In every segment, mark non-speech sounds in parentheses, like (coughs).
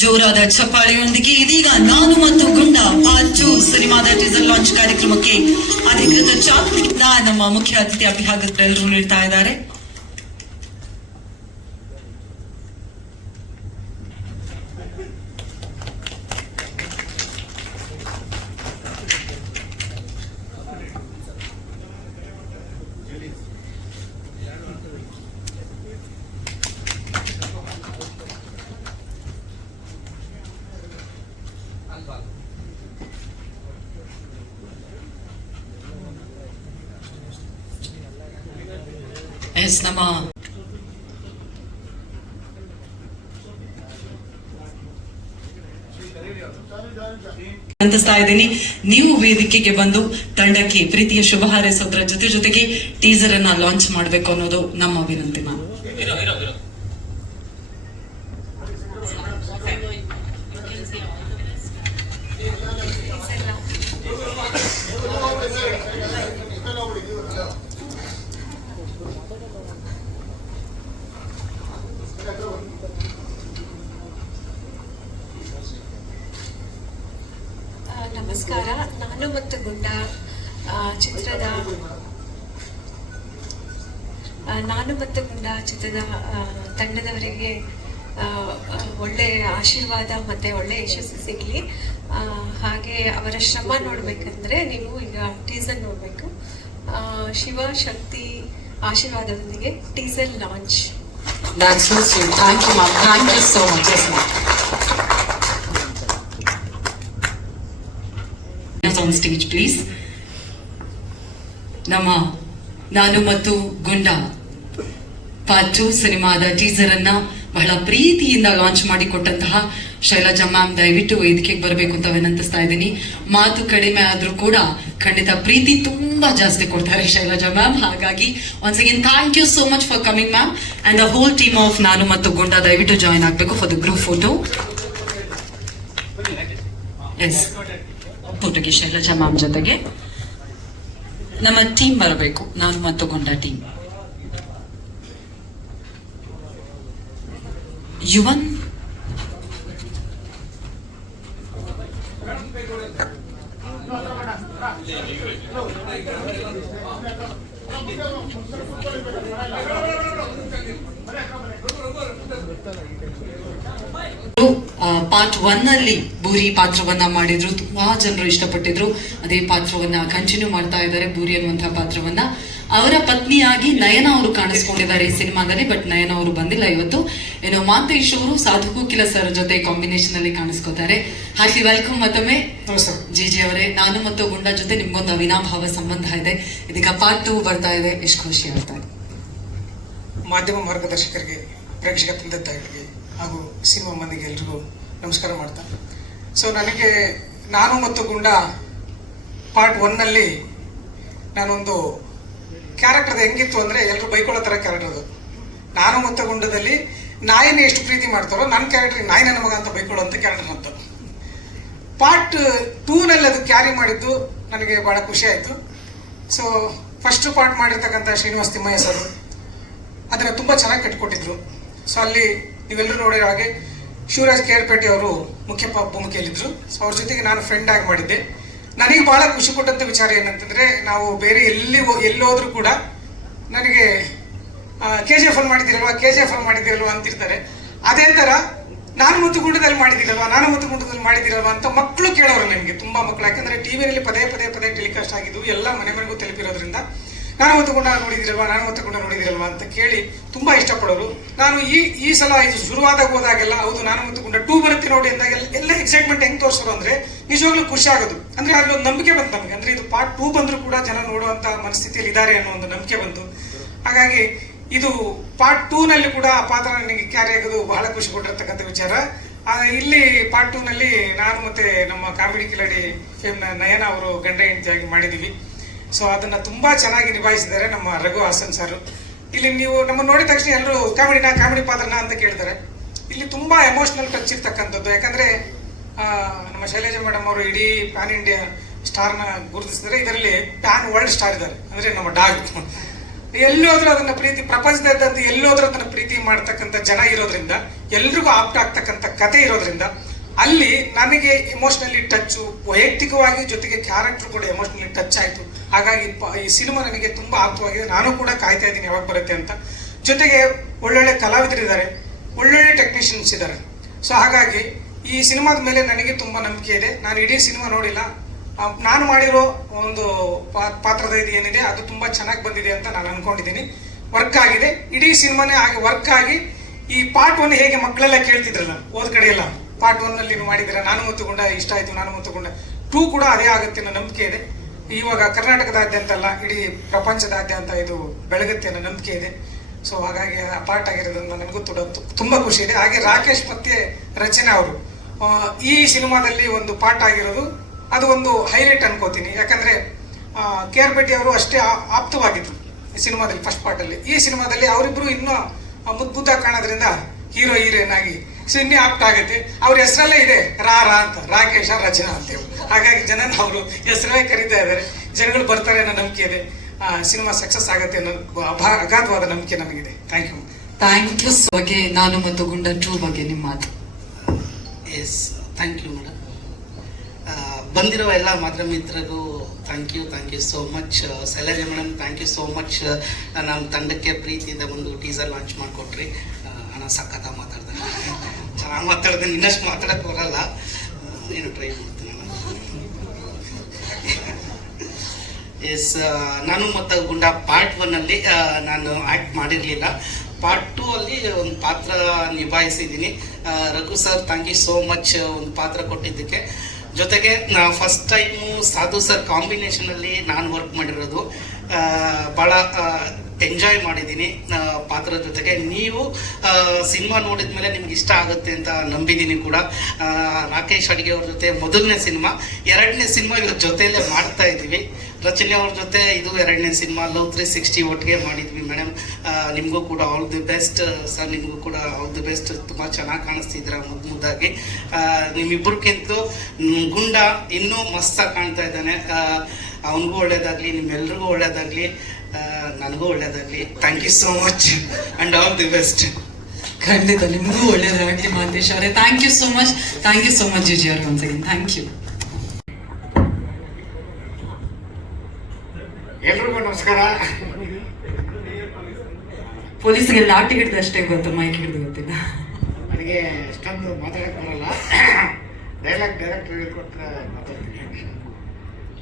ಜೋರಾದ ಚಪ್ಪಾಳೆಯೊಂದಿಗೆ ಇದೀಗ ನಾನು ಮತ್ತು ಗುಂಡ ಪಾರ್ಟ್ ಸಿನಿಮಾದ ಟೀಸರ್ ಲಾಂಚ್ ಕಾರ್ಯಕ್ರಮಕ್ಕೆ ಅಧಿಕೃತ ಚಾಲನೆಯಿಂದ ನಮ್ಮ ಮುಖ್ಯ ಅತಿಥಿ ಅಭಿಭಾಗದಲ್ಲರೂ ನೀಡ್ತಾ ಇದ್ದಾರೆ ಎಸ್ ಇದ್ದೀನಿ. ನೀವು ವೇದಿಕೆಗೆ ಬಂದು ತಂಡಕ್ಕೆ ಪ್ರೀತಿಯ ಶುಭ ಹಾರೈಸೋದ್ರ ಜೊತೆ ಜೊತೆಗೆ ಟೀಸರ್ ಅನ್ನ ಲಾಂಚ್ ಮಾಡಬೇಕು ಅನ್ನೋದು ನಮ್ಮ ವಿನಂತಿ ಮ್ಯಾಮ್ ಆ, ನಮಸ್ಕಾರ. ನಾನು ಮತ್ತು ಗುಂಡ ಆ, ಚಿತ್ರದ ನಾನು ಮತ್ತು ಗುಂಡ ಚಿತ್ರದ ತಂಡದವರಿಗೆ ಒಳ್ಳೆ ಆಶೀರ್ವಾದ ಮತ್ತೆ ಒಳ್ಳೆ ಯಶಸ್ಸು ಸಿಗಲಿ. ಹಾಗೆ ಅವರ ಶ್ರಮ ನೋಡ್ಬೇಕಂದ್ರೆ ನೀವು ಈಗ ಟೀಸರ್ ನೋಡಬೇಕು. Shiva Shakti ಆಶೀರ್ವಾದದೊಂದಿಗೆ teaser launch That's you thank you so ma'am. Thank stage please. ನಮ್ಮ ನಾನು ಮತ್ತು ಗುಂಡ ಪಾರ್ಟ್ ಟು ಸಿನಿಮಾದ ಟೀಸರ್ ಅನ್ನ ಬಹಳ ಪ್ರೀತಿಯಿಂದ ಲಾಂಚ್ ಮಾಡಿಕೊಟ್ಟಂತಹ ಶೈಲಜಾ ಮ್ಯಾಮ್ ದಯವಿಟ್ಟು ವೇದಿಕೆಗೆ ಬರಬೇಕು ಅಂತ ವಿನಂತಿಸ್ತಾ ಇದ್ದೀನಿ. ಮಾತು ಕಡಿಮೆ ಆದ್ರೂ ಕೂಡ ಖಂಡಿತ ಪ್ರೀತಿ ತುಂಬಾ ಜಾಸ್ತಿ ಕೊಡ್ತಾರೆ ಶೈಲಜಾ ಮ್ಯಾಮ್ ಹಾಗಾಗಿ once again thank you so much for coming ma'am and the whole team of Naanu Mattu Gunda ದಯವಿಟ್ಟು ಜಾಯಿನ್ ಆಗಬೇಕು ಫಾರ್ ದ ಗ್ರೂಪ್ ಫೋಟೋ ಎಸ್ ಫೋಟೋಗೆ ಶೈಲಜಾ ಮ್ಯಾಮ್ ಜೊತೆಗೆ ನಮ್ಮ ಟೀಮ್ ಬರಬೇಕು. ನಾನು ಮತ್ತು ಗುಂಡ ಟೀಮ್ ಯುವನ್ ಪಾರ್ಟ್ ಒನ್ ಅಲ್ಲಿ ಭೂರಿ ಪಾತ್ರವನ್ನ ಮಾಡಿದ್ರು. ತುಂಬಾ ಜನರು ಇಷ್ಟಪಟ್ಟಿದ್ರು. ಅದೇ ಪಾತ್ರವನ್ನ ಕಂಟಿನ್ಯೂ ಮಾಡ್ತಾ ಇದ್ದಾರೆ ಭೂರಿ ಅನ್ನುವಂತಹ ಪಾತ್ರವನ್ನ. ಅವರ ಪತ್ನಿಯಾಗಿ ನಯನ ಅವರು ಕಾಣಿಸ್ಕೊಂಡಿದ್ದಾರೆ ಈ ಸಿನಿಮಾದಲ್ಲಿ ಬಟ್ ನಯನ ಅವರು ಬಂದಿಲ್ಲ ಇವತ್ತು. ಏನೋ ಮಾಂತೇಶ್ ಅವರು ಸಾಧು ಕೋಕಿಲ ಸರ್ ಜೊತೆ ಕಾಂಬಿನೇಷನ್ ಅಲ್ಲಿ ಕಾಣಿಸ್ಕೋತಾರೆ. ಹಾರ್ಟ್ಲಿ ವೆಲ್ಕಮ್ ಮತ್ತೊಮ್ಮೆ. ಜಿ ಜಿ ಅವರೇ ನಾನು ಮತ್ತು ಗುಂಡಾ ಜೊತೆ ನಿಮ್ಗೊಂದು ಅವಿನಾಭಾವ ಸಂಬಂಧ ಇದೆ. ಇದೀಗ ಪಾರ್ಟ್ ಟೂ ಬರ್ತಾ ಇದೆ. ಎಷ್ಟು ಖುಷಿ ಆಗ್ತಾ ಇದೆ. ಮಾಧ್ಯಮ ಮಾರ್ಗದರ್ಶಕರಿಗೆ ಪ್ರೇಕ್ಷಕ ತಂದೆ ತಾಯಿಗಳಿಗೆ ಹಾಗೂ ಸಿನಿಮಾ ಮಂದಿಗೆ ಎಲ್ರಿಗೂ ನಮಸ್ಕಾರ ಮಾಡ್ತಾ. ಸೊ ನನಗೆ ನಾನು ಮತ್ತು ಗುಂಡ ಪಾರ್ಟ್ ಒನ್ನಲ್ಲಿ ನಾನೊಂದು ಕ್ಯಾರೆಕ್ಟರ್ ಹೆಂಗಿತ್ತು ಅಂದರೆ ಎಲ್ಲರೂ ಬೈಕೊಳ್ಳೋ ಥರ ಕ್ಯಾರೆಕ್ಟರ್ ಅದು. ನಾನು ಮತ್ತು ಗುಂಡದಲ್ಲಿ ನಾಯಿನ ಎಷ್ಟು ಪ್ರೀತಿ ಮಾಡ್ತಾರೋ ನನ್ನ ಕ್ಯಾರೆಕ್ಟರ್ ನಾಯಿ ನನ್ನ ಮಗ ಅಂತ ಬೈಕೊಳ್ಳೋಂಥ ಕ್ಯಾರೆಕ್ಟರ್ ಅಂತ ಪಾರ್ಟ್ ಟೂನಲ್ಲಿ ಅದು ಕ್ಯಾರಿ ಮಾಡಿದ್ದು ನನಗೆ ಭಾಳ ಖುಷಿ ಆಯಿತು. ಸೊ ಫಸ್ಟ್ ಪಾರ್ಟ್ ಮಾಡಿರ್ತಕ್ಕಂಥ ಶ್ರೀನಿವಾಸ್ ತಿಮ್ಮಯ್ಯ ಸರ್. ಅದನ್ನು ತುಂಬ ಚೆನ್ನಾಗಿ ಕಟ್ಕೊಟ್ಟಿದ್ರು. ಸೊ ಅಲ್ಲಿ ನೀವೆಲ್ಲರೂ ನೋಡಿರೋ ಹಾಗೆ ಶಿವರಾಜ್ ಕೇರ್ಪೇಟೆ ಅವರು ಮುಖ್ಯ ಭೂಮಿಕೆಯಲ್ಲಿದ್ದರು ಸೊ ಅವ್ರ ಜೊತೆಗೆ ನಾನು ಫ್ರೆಂಡ್ ಆಗಿ ಮಾಡಿದ್ದೆ. ನನಗೆ ಭಾಳ ಖುಷಿ ಕೊಟ್ಟಂಥ ವಿಚಾರ ಏನಂತಂದರೆ, ನಾವು ಬೇರೆ ಎಲ್ಲಿ ಎಲ್ಲಿ ಎಲ್ಲೋದ್ರೂ ಕೂಡ ನನಗೆ ಕೆ ಜಿ ಎಫ್ ಅಲ್ಲಿ ಮಾಡಿದ್ದೀರಲ್ವಾ ಕೆ ಜಿ ಎಫ್ ಅಲ್ಲಿ ಮಾಡಿದ್ದೀರಲ್ವಾ ಅಂತಿರ್ತಾರೆ. ಅದೇ ಥರ ನಾನು ಮುತ್ತುಗುಂಡದಲ್ಲಿ ಮಾಡಿದ್ದೀರಲ್ವಾ, ನಾನು ಮುತ್ತುಗುಂಡದಲ್ಲಿ ಮಾಡಿದ್ದೀರಲ್ವಾ ಅಂತ ಮಕ್ಕಳು ಕೇಳೋರು ನನಗೆ, ತುಂಬ ಮಕ್ಕಳು. ಯಾಕಂದರೆ ಟಿ ವಿಯಲ್ಲಿ ಪದೇ ಪದೇ ಪದೇ ಟೆಲಿಕಾಸ್ಟ್ ಆಗಿದ್ದು, ಎಲ್ಲ ಮನೆ ಮನೆಗೂ ತಲುಪಿರೋದ್ರಿಂದ ನಾನು ಹೊತ್ತುಕೊಂಡ ನೋಡಿದಿರಲ್ವಾ, ನಾನು ಹೊತ್ತುಕೊಂಡ ನೋಡಿದಿರಲ್ವಾ ಅಂತ ಕೇಳಿ ತುಂಬಾ ಇಷ್ಟಪಡೋರು. ನಾನು ಈ ಈ ಸಲ ಇದು ಶುರುವಾದಾಗ ಹೋದಾಗೆಲ್ಲ ಹೌದು, ನಾನು ಹೊತ್ತುಕೊಂಡ ಟೂ ಬರುತ್ತೆ ನೋಡಿ ಅಂದಾಗ ಎಲ್ಲ ಎಕ್ಸೈಟ್ಮೆಂಟ್ ಹೆಂಗ್ ತೋರಿಸೋರು ಅಂದ್ರೆ ನಿಜವಾಗ್ಲೂ ಖುಷಿ ಆಗೋದು. ಅಂದ್ರೆ ಒಂದು ನಂಬಿಕೆ ಬಂತು ನಮಗೆ. ಅಂದ್ರೆ ಇದು ಪಾರ್ಟ್ ಟೂ ಬಂದರೂ ಕೂಡ ಜನ ನೋಡುವಂತ ಮನಸ್ಥಿತಿಯಲ್ಲಿ ಇದ್ದಾರೆ ಅನ್ನೋ ಒಂದು ನಂಬಿಕೆ ಬಂತು. ಹಾಗಾಗಿ ಇದು ಪಾರ್ಟ್ ಟೂ ನಲ್ಲಿ ಕೂಡ ಆ ಪಾತ್ರ ನನಗೆ ಕ್ಯಾರಿ ಆಗೋದು ಬಹಳ ಖುಷಿ ಕೊಟ್ಟಿರ್ತಕ್ಕಂಥ ವಿಚಾರ. ಇಲ್ಲಿ ಪಾರ್ಟ್ ಟೂ ನಲ್ಲಿ ನಾನು ಮತ್ತೆ ನಮ್ಮ ಕಾಮಿಡಿ ಕಿಲಾಡಿ ಫೇಮ್ನ ನಯನ ಅವರು ಗಂಡ ಹೆಂಡತಿಯಾಗಿ ಮಾಡಿದೀವಿ ಸೊ ಅದನ್ನ ತುಂಬಾ ಚೆನ್ನಾಗಿ ನಿಭಾಯಿಸಿದ್ದಾರೆ ನಮ್ಮ ರಘು ಹಾಸನ್ ಸರ್. ಇಲ್ಲಿ ನೀವು ನಮ್ಮ ನೋಡಿದ ತಕ್ಷಣ ಎಲ್ಲರೂ ಕಾಮಿಡಿನ, ಕಾಮಿಡಿ ಪಾತ್ರನ ಅಂತ ಕೇಳ್ತಾರೆ. ಇಲ್ಲಿ ತುಂಬಾ ಎಮೋಷನಲ್ ಟಚ್ ಇರ್ತಕ್ಕಂಥದ್ದು ಯಾಕಂದ್ರೆ ನಮ್ಮ ಶೈಲಜಾ ಮೇಡಮ್ ಅವರು ಇಡೀ ಪ್ಯಾನ್ ಇಂಡಿಯಾ ಸ್ಟಾರ್ನ ಗುರುತಿಸಿದ್ರೆ ಇದರಲ್ಲಿ ಪ್ಯಾನ್ ವರ್ಲ್ಡ್ ಸ್ಟಾರ್ ಇದ್ದಾರೆ. ಅಂದ್ರೆ ನಮ್ಮ ಡಾಗ್. ಎಲ್ಲೋದ್ರೂ ಅದನ್ನ ಪ್ರೀತಿ, ಪ್ರಪಂಚದಾದ್ಯಂತ ಎಲ್ಲೋದ್ರೂ ಅದನ್ನ ಪ್ರೀತಿ ಮಾಡ್ತಕ್ಕಂಥ ಜನ ಇರೋದ್ರಿಂದ, ಎಲ್ರಿಗೂ ಆಪ್ಟ್ ಆಗ್ತಕ್ಕಂಥ ಕತೆ ಇರೋದ್ರಿಂದ, ಅಲ್ಲಿ ನನಗೆ ಇಮೋಷನಲಿ ಟಚ್ ವೈಯಕ್ತಿಕವಾಗಿ ಜೊತೆಗೆ ಕ್ಯಾರೆಕ್ಟರ್ ಕೂಡ ಎಮೋಷನಲಿ ಟಚ್ ಆಯ್ತು. ಹಾಗಾಗಿ ಈ ಸಿನಿಮಾ ನನಗೆ ತುಂಬಾ ಆಪ್ತವಾಗಿದೆ ನಾನು ಕೂಡ ಕಾಯ್ತಾ ಇದ್ದೀನಿ ಯಾವಾಗ ಬರುತ್ತೆ ಅಂತ. ಜೊತೆಗೆ ಒಳ್ಳೊಳ್ಳೆ ಕಲಾವಿದರಿದ್ದಾರೆ, ಒಳ್ಳೊಳ್ಳೆ ಟೆಕ್ನಿಷಿಯನ್ಸ್ ಇದ್ದಾರೆ. ಸೊ ಹಾಗಾಗಿ ಈ ಸಿನಿಮಾದ ಮೇಲೆ ನನಗೆ ತುಂಬಾ ನಂಬಿಕೆ ಇದೆ. ನಾನು ಇಡೀ ಸಿನಿಮಾ ನೋಡಿಲ್ಲ. ನಾನು ಮಾಡಿರೋ ಒಂದು ಪಾತ್ರದ ಇದು ಏನಿದೆ, ಅದು ತುಂಬಾ ಚೆನ್ನಾಗಿ ಬಂದಿದೆ ಅಂತ ನಾನು ಅನ್ಕೊಂಡಿದ್ದೀನಿ. ವರ್ಕ್ ಆಗಿದೆ. ಇಡೀ ಸಿನಿಮಾನೇ ಆಗಿ ವರ್ಕ್ ಆಗಿ ಈ ಪಾರ್ಟ್ ಒನ್ ಹೇಗೆ ಮಕ್ಕಳೆಲ್ಲ ಕೇಳ್ತಿದ್ರಲ್ಲ ಓದ್ ಕಡೆ ಎಲ್ಲ. ಪಾರ್ಟ್ ಒನ್ ಅಲ್ಲಿ ನೀವು ಮಾಡಿದ್ದೀರಾ, ನಾನು ಮುತ್ತುಗುಂಡ, ಇಷ್ಟ ಆಯ್ತು, ನಾನು ಮುತ್ತುಗುಂಡ. ಟೂ ಕೂಡ ಅದೇ ಆಗುತ್ತೆ ಅನ್ನೋ ನಂಬಿಕೆ ಇದೆ. ಇವಾಗ ಕರ್ನಾಟಕದಾದ್ಯಂತ ಅಲ್ಲ ಇಡೀ ಪ್ರಪಂಚದಾದ್ಯಂತ ಇದು ಬೆಳಗುತ್ತೆ ಅನ್ನೋ ನಂಬಿಕೆ ಇದೆ. ಸೊ ಹಾಗಾಗಿ ಆ ಪಾರ್ಟ್ ಆಗಿರೋದ್ರಿಂದ ನನಗೂ ತುಂಬ ತುಂಬಾ ಖುಷಿ ಇದೆ. ಹಾಗೆ ರಾಕೇಶ್ ಮತ್ತೆ ರಚನಾ ಅವರು. ಈ ಸಿನಿಮಾದಲ್ಲಿ ಒಂದು ಪಾರ್ಟ್ ಆಗಿರೋದು, ಅದು ಒಂದು ಹೈಲೈಟ್ ಅನ್ಕೋತೀನಿ. ಯಾಕಂದ್ರೆ ಕೆ ಆರ್ ಭೇಟಿ ಅವರು ಅಷ್ಟೇ ಆಪ್ತವಾಗಿದ್ರು ಈ ಸಿನಿಮಾದಲ್ಲಿ, ಫಸ್ಟ್ ಪಾರ್ಟಲ್ಲಿ. ಈ ಸಿನಿಮಾದಲ್ಲಿ ಅವರಿಬ್ರು ಇನ್ನೂ ಮುದ್ದು ಮುದ್ದಾಗಿ ಕಾಣೋದ್ರಿಂದ ಹೀರೋ, ಹೀರೋಯಿನ್ ಆಗಿ ಸೊ ಆಪ್ಟ್ ಆಪ್ತ ಆಗುತ್ತೆ ಅವ್ರ ಹೆಸರಲ್ಲೇ ಇದೆ ರಾ ರಾ ಅಂತ. ರಾಕೇಶ ರಚನಾ ಅಂತೇವು ಹಾಗಾಗಿ ಜನ ಅವರು ಹೆಸರೇ ಕರೀತಾ ಇದ್ದಾರೆ. ಜನಗಳು ಬರ್ತಾರೆ ಅನ್ನೋ ನಂಬಿಕೆ ಇದೆ. ಸಿನಿಮಾ ಸಕ್ಸಸ್ ಆಗುತ್ತೆ ಅನ್ನೋ ಅಗಾಧವಾದ ನಂಬಿಕೆ ನಮಗಿದೆ. ಥ್ಯಾಂಕ್ ಯು ಥ್ಯಾಂಕ್ ಯು ಬಗ್ಗೆ ನಾನು ಮತ್ತು ಗುಂಡ ಟೂ ಬಗ್ಗೆ ನಿಮ್ಮ ಮಾತು. ಎಸ್ ಥ್ಯಾಂಕ್ ಯು ಮೇಡಮ್ ಬಂದಿರೋ ಎಲ್ಲ ಮಾತ್ರ ಮಿತ್ರರಿಗೂ thank you thank you so much salary madam thank you so much ನಮ್ಮ ತಂಡಕ್ಕೆ ಪ್ರೀತಿಯಿಂದ ಒಂದು ಟೀಸರ್ ಲಾಂಚ್ ಮಾಡಿಕೊಟ್ರಿ. ನಾನು ಸಖತ್ತಾಗಿ ಮಾತಾಡ್ದೆ ಚೆನ್ನಾಗಿ ಮಾತಾಡಿದೆ ಇನ್ನಷ್ಟು ಮಾತಾಡಕ್ಕೆ ಬರಲ್ಲ. ಏನು ಟ್ರೈ ಮಾಡ್ತೀನಿ. ಎಸ್ ನಾನು ಮತ್ತು ಗುಂಡ ಪಾರ್ಟ್ ಒನ್ನಲ್ಲಿ ನಾನು ಆ್ಯಕ್ಟ್ ಮಾಡಿರಲಿಲ್ಲ. ಪಾರ್ಟ್ ಟು ಅಲ್ಲಿ ಒಂದು ಪಾತ್ರ ನಿಭಾಯಿಸಿದ್ದೀನಿ. Raghu sir thank you so much ಒಂದು ಪಾತ್ರ ಕೊಟ್ಟಿದ್ದಕ್ಕೆ. ಜೊತೆಗೆ ನಾ ಫಸ್ಟ್ ಟೈಮು ಸಾಧು ಸರ್ ಕಾಂಬಿನೇಷನಲ್ಲಿ ನಾನು ವರ್ಕ್ ಮಾಡಿರೋದು. ಭಾಳ ಎಂಜಾಯ್ ಮಾಡಿದ್ದೀನಿ ಪಾತ್ರದ ಜೊತೆಗೆ. ನೀವು ಸಿನಿಮಾ ನೋಡಿದ ಮೇಲೆ ನಿಮ್ಗೆ ಇಷ್ಟ ಆಗುತ್ತೆ ಅಂತ ನಂಬಿದ್ದೀನಿ ಕೂಡ. ರಾಕೇಶ್ ಅಡಿಗೆ ಅವ್ರ ಜೊತೆ ಮೊದಲನೇ ಸಿನಿಮಾ, ಎರಡನೇ ಸಿನಿಮಾ ಇವ್ರ ಜೊತೆಯಲ್ಲೇ ಮಾಡ್ತಾ ಇದ್ದೀವಿ. ರಚನೆ ಅವ್ರ ಜೊತೆ ಇದು ಎರಡನೇ ಸಿನಿಮಾ, ಲವ್ ತ್ರೀ ಸಿಕ್ಸ್ಟಿ ಒಟ್ಟಿಗೆ ಮಾಡಿದ್ವಿ ಮೇಡಮ್. ನಿಮಗೂ ಕೂಡ ಆಲ್ ದಿ ಬೆಸ್ಟ್ ಸರ್, ನಿಮಗೂ ಕೂಡ ಆಲ್ ದಿ ಬೆಸ್ಟ್ ತುಂಬ ಚೆನ್ನಾಗಿ ಕಾಣಿಸ್ತಿದ್ದೀರ ಮುದ್ದು ಮುದ್ದಾಗಿ. ನಿಮ್ಮಿಬ್ಬರಿಗಿಂತ ಗುಂಡ ಇನ್ನೂ ಮಸ್ತಾಗಿ ಕಾಣ್ತಾ ಇದ್ದಾನೆ. ಅವನಿಗೂ ಒಳ್ಳೇದಾಗಲಿ, ನಿಮ್ಮೆಲ್ರಿಗೂ ಒಳ್ಳೇದಾಗಲಿ. ನನಗೂ ಒಳ್ಳೇದಾಗಲಿ. Thank you so much and all the best ಖಂಡಿತ ನಿಮಗೂ ಒಳ್ಳೇದಾಗಲಿ ಮಹಂತೇಶ್ ಅವರೇ. Thank you so much thank you so much GG ಅವ್ರಿಗೆ ಒನ್ಸ್ ಸೆಕೆಂಡ್ ಥ್ಯಾಂಕ್ ಯು ಎಲ್ರಿಗೂ ನಮಸ್ಕಾರ. ಪೊಲೀಸ್ಗೆ ಲಾಟಿ ಹಿಡಿದಷ್ಟೇ ಗೊತ್ತು ಮೈಕ್ ಹಿಡಿದು ಗೊತ್ತಿಲ್ಲ. ನನಗೆ ಎಷ್ಟೊಂದು ಮಾತಾಡಕ್ಕೆ ಬರಲ್ಲ. (coughs) ಡೈಲಾಗ್ ಡೈರೆಕ್ಟರ್ ಹೇಳ್ಕೊಟ್ರೆ ಮಾತಾಡ್ತೀನಿ.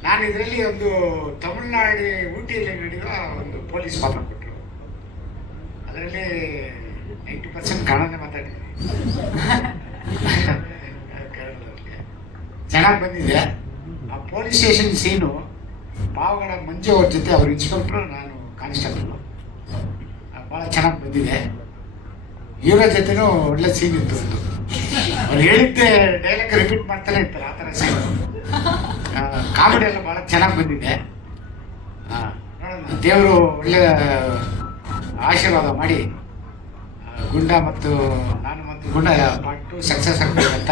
ನಾನು ಇದರಲ್ಲಿ ಒಂದು ತಮಿಳ್ನಾಡು ಊಟಿಯಲ್ಲಿ ನಡೆಯುವ ಒಂದು ಪೊಲೀಸ್ ಪಾತ್ರ ಕೊಟ್ಟರು ಅದರಲ್ಲಿ ನೈಂಟಿ ಪರ್ಸೆಂಟ್ ಕನ್ನಡನೇ ಮಾತಾಡಿದ್ದೀನಿ. ಚೆನ್ನಾಗಿ ಬಂದಿದೆ. ಆ police station scene Pavagada Manju ಅವ್ರ ಜೊತೆ ಅವ್ರ ಇನ್ಸ್ಪೆಕ್ಟ್ರು ನಾನು ಕಾನ್ಸ್ಟೇಬಲ್ ಭಾಳ ಚೆನ್ನಾಗಿ ಬಂದಿದೆ. ಇವರ ಜೊತೆನೂ ಒಳ್ಳೆ ಸೀನ್ ಇತ್ತು ಒಂದು. ಅವ್ರು ಹೇಳಿದ್ದೆ ಡೈಲಾಗ್ ರಿಪೀಟ್ ಮಾಡ್ತಾನೆ ಇರ್ತಾರೆ, ಆ ಥರ ಸೀನ್. ಕಾಮಿಡಿ ಎಲ್ಲ ಭಾಳ ಚೆನ್ನಾಗಿ ಬಂದಿದೆ. ದೇವರು ಒಳ್ಳೆಯ ಆಶೀರ್ವಾದ ಮಾಡಿ ಗುಂಡ ಮತ್ತು ನಾನು ಮತ್ತು ಗುಂಡ ಪಾರ್ಟ್ ಟು ಸಕ್ಸಸ್ ಆಗಬೇಕು ಅಂತ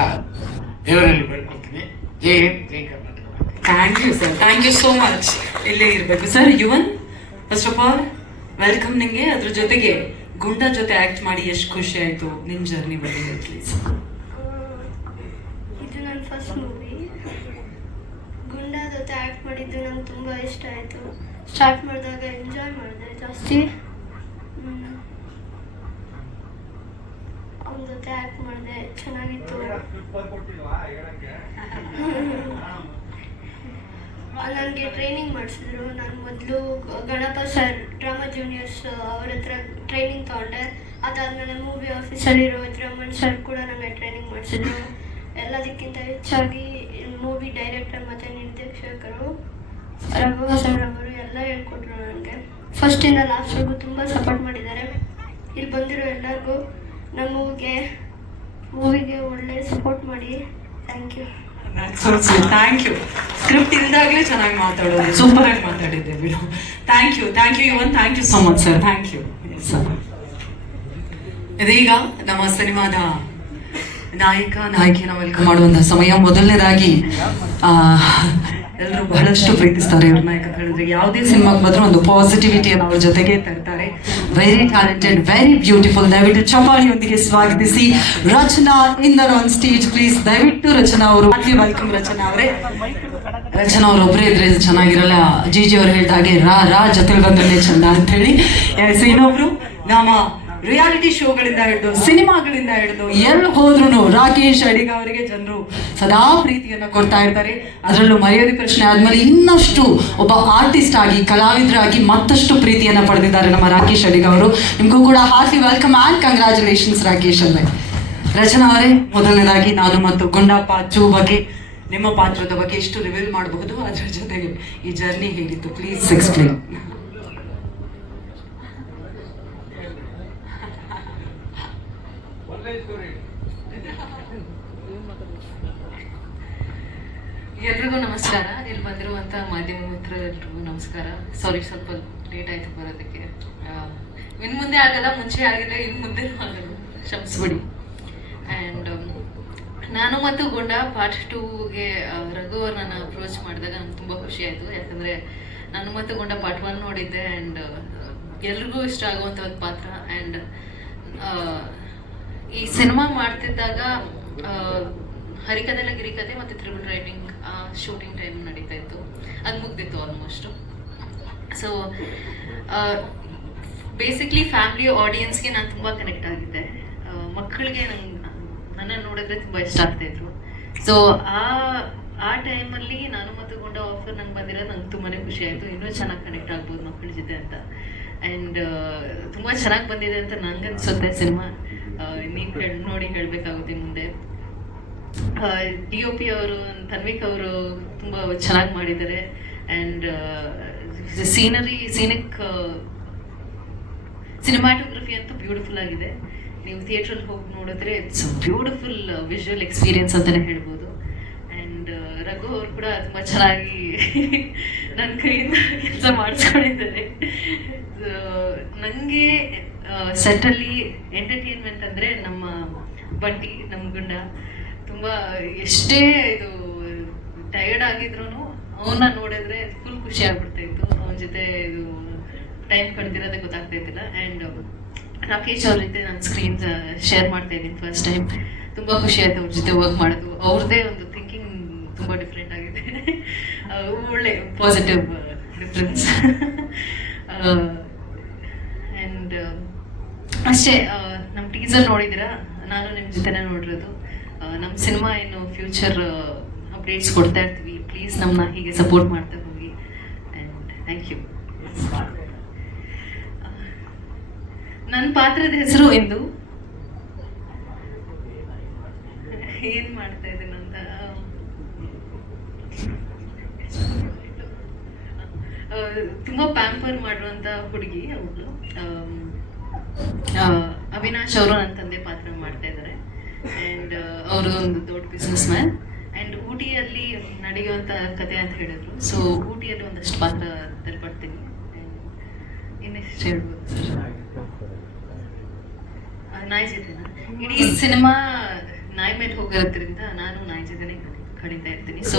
ದೇವರಲ್ಲಿ ಬೇಡ್ಕೊಳ್ತೀನಿ. ಜೈ ಹಿಂದ್ ಜೈ Karnataka. Thank you sir thank you so much ಇಲ್ಲೇ ಇರಬೇಕು. Sir Yuvan first of all welcome ನಿಮಗೆ. ಅದ್ರ ಜೊತೆಗೆ ಗುಂಡ ಜೊತೆ ಆಕ್ಟ್ ಮಾಡಿ ಎಷ್ಟು ಖುಷಿ ಆಯಿತು ನಿಮ್ಮ ಜರ್ನಿ ಬಗ್ಗೆ ಪ್ಲೀಸ್ ಇದು ನನ್ನ ಫಸ್ಟ್ ಮೂವಿ ಆ್ಯಕ್ಟ್ ಮಾಡಿದ್ದು ನಂಗೆ ತುಂಬ ಇಷ್ಟ ಆಯಿತು. ಸ್ಟಾರ್ಟ್ ಮಾಡಿದಾಗ ಎಂಜಾಯ್ ಮಾಡಿದೆ ಜಾಸ್ತಿ. ಅವನ ಜೊತೆ ಆ್ಯಕ್ಟ್ ಮಾಡಿದೆ, ಚೆನ್ನಾಗಿತ್ತು. ನನಗೆ ಟ್ರೈನಿಂಗ್ ಮಾಡಿಸಿದ್ರು. ನಾನು ಮೊದಲು ಗಣಪ ಸರ್ ಡ್ರಾಮಾ ಜೂನಿಯರ್ಸ್ ಅವ್ರ ಹತ್ರ ಟ್ರೈನಿಂಗ್ ತೊಗೊಂಡೆ. ಅದಾದಮೇಲೆ ಮೂವಿ ಆಫೀಸಲ್ಲಿರೋ ರಮಣ್ ಸರ್ ಕೂಡ ನನಗೆ ಟ್ರೈನಿಂಗ್ ಮಾಡಿಸಿದ್ರು. ಎಲ್ಲದಕ್ಕಿಂತ ಹೆಚ್ಚಾಗಿ ಮೂವಿ ಡೈರೆಕ್ಟರ್ ಮತ್ತು ನಿರ್ದೇಶಕರು ರಘು ಸರ್ ಅವರು ಎಲ್ಲ ಹೇಳ್ಕೊಟ್ರು ನನಗೆ ಫಸ್ಟಿಂದ ಲಾಸ್ಟ್ವರೆಗೂ ತುಂಬ ಸಪೋರ್ಟ್ ಮಾಡಿದ್ದಾರೆ. ಇಲ್ಲಿ ಬಂದಿರೋ ಎಲ್ಲರಿಗೂ ನಮ್ಮ ಮೂವಿಗೆ ಮೂವಿಗೆ ಒಳ್ಳೆ ಸಪೋರ್ಟ್ ಮಾಡಿ. Thank you thank you script ಇಲ್ದಾಗಲೇ ಚೆನ್ನಾಗಿ ಮಾತಾಡೋದು. ಸೂಪರ್ ಆಗಿ ಮಾತಾಡಿದ್ದೆ ಬಿಡು. Thank you thank you one thank you so much sir thank you sir ಇದೀಗ ನಮ್ಮ ಸಿನಿಮಾದ ನಾಯಕ ನಾಯಕಿಯನ್ನ ವೆಲ್ಕಮ್ ಮಾಡುವಂತಹ ಸಮಯ. ಮೊದಲನೇದಾಗಿ ಎಲ್ಲರೂ ಬಹಳಷ್ಟು ಪ್ರೀತಿಸ್ತಾರೆ ಇವ್ರನ್ನ ಯಾಕಂತ ಹೇಳಿದ್ರೆ ಯಾವುದೇ ಸಿನಿಮಾಗೆ ಬಂದರೂ ಒಂದು ಪಾಸಿಟಿವಿಟಿಯನ್ನು ಅವ್ರ ಜೊತೆಗೆ ತರ್ತಾರೆ. ವೆರಿ ಟ್ಯಾಲೆಂಟೆಡ್ ವೆರಿ ಬ್ಯೂಟಿಫುಲ್ ದಯವಿಟ್ಟು ಚಪಾಳಿಯೊಂದಿಗೆ ಸ್ವಾಗತಿಸಿ Rachana Inder on stage please ದಯವಿಟ್ಟು ರಚನಾ ಅವರು ವೆಲ್ಕಮ್ ರಚನಾ ಅವರೇ. ರಚನಾ ಅವ್ರು ಒಬ್ಬರೇ ಇದ್ರೆ ಚೆನ್ನಾಗಿರಲ್ಲ. ಜಿ ಜಿ ಅವ್ರು ಹೇಳಿದ ಹಾಗೆ ರಾ ರಾ ಜೊತೆ ಬಂದ್ರೆ ಚಂದ ಅಂತ ಹೇಳಿ ಎಸ್, ಇನ್ನೊಬ್ರು ನಮ್ಮ ರಿಯಾಲಿಟಿ ಶೋಗಳಿಂದ ಹಿಡಿದು ಸಿನಿಮಾಗಳಿಂದ ಹಿಡಿದು ಎಲ್ಲಿ ಹೋದ್ರು ರಾಕೇಶ್ ಅಡಿಗ ಅವರಿಗೆ ಜನರು ಸದಾ ಪ್ರೀತಿಯನ್ನ ಕೊಡ್ತಾ ಇರ್ತಾರೆ. ಅದರಲ್ಲೂ ಮರ್ಯಾದೆ ಪ್ರಶ್ನೆ ಆದ್ಮೇಲೆ ಇನ್ನಷ್ಟು ಒಬ್ಬ ಆರ್ಟಿಸ್ಟ್ ಆಗಿ ಕಲಾವಿದರಾಗಿ ಮತ್ತಷ್ಟು ಪ್ರೀತಿಯನ್ನ ಪಡೆದಿದ್ದಾರೆ ನಮ್ಮ ರಾಕೇಶ್ ಅಡಿಗ ಅವರು. ನಿಮಗೂ ಕೂಡ hearty welcome and congratulations Rakesh ಅವರೇ. ರಚನಾ ಅವರೇ ಮೊದಲನೇದಾಗಿ ನಾನು ಮತ್ತು ಗುಂಡಪ್ಪ ಚೂ ಬಗ್ಗೆ ನಿಮ್ಮ ಪಾತ್ರದ ಬಗ್ಗೆ ಎಷ್ಟು ರಿವೀಲ್ ಮಾಡಬಹುದು. ಅದರ ಜೊತೆಗೆ ಈ ಜರ್ನಿ ಹೇಗಿತ್ತು? ಪ್ಲೀಸ್ ಎಕ್ಸ್ಪ್ಲೇನ್ ಎಲ್ರಿಗೂ ನಮಸ್ಕಾರ ಇಲ್ಲಿ ಬಂದಿರುವಂಥ ಮಾಧ್ಯಮ ಮಿತ್ರರಿಗೂ ನಮಸ್ಕಾರ. ಸಾರಿ ಸ್ವಲ್ಪ ಲೇಟ್ ಆಯ್ತು ಬರೋದಕ್ಕೆ. ಇನ್ನು ಮುಂದೆ ಆಗಲ್ಲ, ಮುಂಚೆ ಆಗಿದೆ ಇನ್ನು ಮುಂದೆ ಆಗಲ್ಲ. ಕ್ಷಮಿಸ್ಬಿಡಿ. ಆ್ಯಂಡ್ ನಾನು ಮತ್ತು ಗೊಂಡ ಪಾರ್ಟ್ ಟೂಗೆ ರಘು ಅವ್ರು ನಾನು ಅಪ್ರೋಚ್ ಮಾಡಿದಾಗ ನಂಗೆ ತುಂಬ ಖುಷಿ ಆಯಿತು. ಯಾಕಂದರೆ ನಾನು ಮತ್ತು ಗೊಂಡ ಪಾರ್ಟ್ ಒನ್ ನೋಡಿದ್ದೆ ಆ್ಯಂಡ್ ಎಲ್ರಿಗೂ ಇಷ್ಟ ಆಗುವಂಥ ಒಂದು ಪಾತ್ರ. ಆ್ಯಂಡ್ ಈ ಸಿನಿಮಾ ಮಾಡ್ತಿದ್ದಾಗ ಆ, ಗಿರಿಕತೆ ಮತ್ತೆ ತ್ರಿಬಲ್ ರೈಡಿಂಗ್ ಶೂಟಿಂಗ್ ಟೈಮ್ ನಡೀತಾ ಇತ್ತು. ಅದು ಮುಗ್ದಿತ್ತು ಆಲ್ಮೋಸ್ಟು ಸೊ ಬೇಸಿಕ್ಲಿ ಫ್ಯಾಮಿಲಿ ಆಡಿಯನ್ಸ್ಗೆ ನಾನು ತುಂಬ ಕನೆಕ್ಟ್ ಆಗಿದ್ದೆ. ಮಕ್ಕಳಿಗೆ ನಂಗೆ ನನ್ನ ನೋಡಿದ್ರೆ ತುಂಬ ಇಷ್ಟ ಆಗ್ತಾಯಿದ್ರು ಸೊ ಆ ಆ ಟೈಮಲ್ಲಿ ನಾನು ಮತ್ತು ಗೊಂಡ ಆಫರ್ ನಂಗೆ ಬಂದಿರೋದು ನಂಗೆ ತುಂಬಾ ಖುಷಿ ಆಯಿತು. ಇನ್ನೂ ಚೆನ್ನಾಗಿ ಕನೆಕ್ಟ್ ಆಗ್ಬೋದು ಮಕ್ಕಳ ಜೊತೆ ಅಂತ. ಆ್ಯಂಡ್ ತುಂಬ ಚೆನ್ನಾಗಿ ಬಂದಿದೆ ಅಂತ ನಂಗೆ ಅನ್ಸುತ್ತೆ ಸಿನಿಮಾ ನೀವು ನೋಡಿ ಹೇಳಬೇಕಾಗುತ್ತೆ ಮುಂದೆ. ಡಿ ಒ ಪಿ ಅವರು ತನ್ವಿಕ್ ಅವರು ತುಂಬ ಚೆನ್ನಾಗಿ ಮಾಡಿದ್ದಾರೆ. ಆ್ಯಂಡ್ ಸೀನರಿ ಸೀನಿಕ್ ಸಿನಿಮಾಟೋಗ್ರಫಿ ಅಂತೂ ಬ್ಯೂಟಿಫುಲ್ ಆಗಿದೆ. ನೀವು ಥಿಯೇಟ್ರಲ್ಲಿ ಹೋಗಿ ನೋಡಿದ್ರೆ ಇಟ್ಸ್ ಬ್ಯೂಟಿಫುಲ್ ವಿಜುವಲ್ ಎಕ್ಸ್ಪೀರಿಯನ್ಸ್ ಅಂತಲೇ ಹೇಳ್ಬೋದು. ಆ್ಯಂಡ್ ರಘು ಅವರು ಕೂಡ ತುಂಬ ಚೆನ್ನಾಗಿ (laughs) ನನ್ನ ಕೈಯಿಂದ ಕೆಲಸ ಮಾಡಿಸ್ಕೊಂಡಿದ್ದಾರೆ. ನನಗೆ ಸೆಟ್ಟಲ್ಲಿ ಎಂಟರ್ಟೈನ್ಮೆಂಟ್ ಅಂದರೆ ನಮ್ಮ ಬಂಟಿ, ನಮ್ಮ ಗುಂಡ. ತುಂಬ ಎಷ್ಟೇ ಇದು ಟಯರ್ಡ್ ಆಗಿದ್ರು ಅವನ್ನ ನೋಡಿದ್ರೆ ಫುಲ್ ಖುಷಿ ಆಗ್ಬಿಡ್ತಾ ಅವನ ಜೊತೆ ಇದು ಟೈಮ್ ಕಳೆದಿರೋದೇ ಗೊತ್ತಾಗ್ತಾ ಇದ್ದಿಲ್ಲ. ಆ್ಯಂಡ್ ರಾಕೇಶ್ ಅವ್ರ ಜೊತೆ ನಾನು ಸ್ಕ್ರೀನ್ ಶೇರ್ ಮಾಡ್ತಾ ಇದ್ದೀನಿ ಫಸ್ಟ್ ಟೈಮ್ ತುಂಬ ಖುಷಿ ಆಯ್ತು ಅವ್ರ ಜೊತೆ ವರ್ಕ್ ಮಾಡೋದು. ಅವ್ರದ್ದೇ ಒಂದು ಥಿಂಕಿಂಗ್ ತುಂಬ ಡಿಫ್ರೆಂಟ್ ಆಗಿದೆ. ಒಳ್ಳೆ ಪಾಸಿಟಿವ್ ಡಿಫ್ರೆನ್ಸ್ ಆ್ಯಂಡ್ ಅಷ್ಟೇ ನಮ್ಮ ಟೀಸರ್ ನೋಡಿದ್ದೀರಾ? ನಾನು ನಿಮ್ಮ ಜೊತೆನೇ ನೋಡಿರೋದು. ನಮ್ಮ ಸಿನಿಮಾ ಏನು ಫ್ಯೂಚರ್ ಅಪ್ಡೇಟ್ಸ್ ಕೊಡ್ತಾ ಇರ್ತೀವಿ. ಪ್ಲೀಸ್ ನಮ್ಮನ್ನ ಹೀಗೆ ಸಪೋರ್ಟ್ ಮಾಡ್ತಾ ಹೋಗಿ. ಆ್ಯಂಡ್ ಥ್ಯಾಂಕ್ ಯು ನನ್ನ ಪಾತ್ರದ ಹೆಸರು ಎಂದು ಏನು ಮಾಡ್ತಾ ಇದ್ದೀನಿ ಅಂತ? ತುಂಬ ಪ್ಯಾಂಪರ್ ಮಾಡುವಂತ ಹುಡುಗಿ ಅವಳು. ಅವಿನಾಶ್ ಅವರು ನನ್ನ ತಂದೆ ಪಾತ್ರ ಮಾಡ್ತಾ ಇದ್ದಾರೆ. ಆ್ಯಂಡ್ ಅವರು ಒಂದು ದೊಡ್ಡ ಬಿಸ್ನೆಸ್ ಮ್ಯಾನ್ ಆ್ಯಂಡ್ ಊಟಿಯಲ್ಲಿ ನಡೆಯುವಂಥ ಕತೆ ಅಂತ ಹೇಳಿದ್ರು. ಸೊ ಊಟಿಯಲ್ಲಿ ಒಂದಷ್ಟು ಪಾತ್ರ ತಲ್ಪಡ್ತೀನಿ ಇನ್ನೆಷ್ಟು ಹೇಳ್ಬೋದು? ಸರ್ ನಾಯಿ ಜೊತೆನ? ಇಡೀ ಸಿನಿಮಾ ನಾಯಿ ಮೇಲೆ ಹೋಗಿರೋದ್ರಿಂದ ನಾನು ನಾಯಿ ಜೊತೆನೆ ಕಳೀತಾ ಇರ್ತೀನಿ. So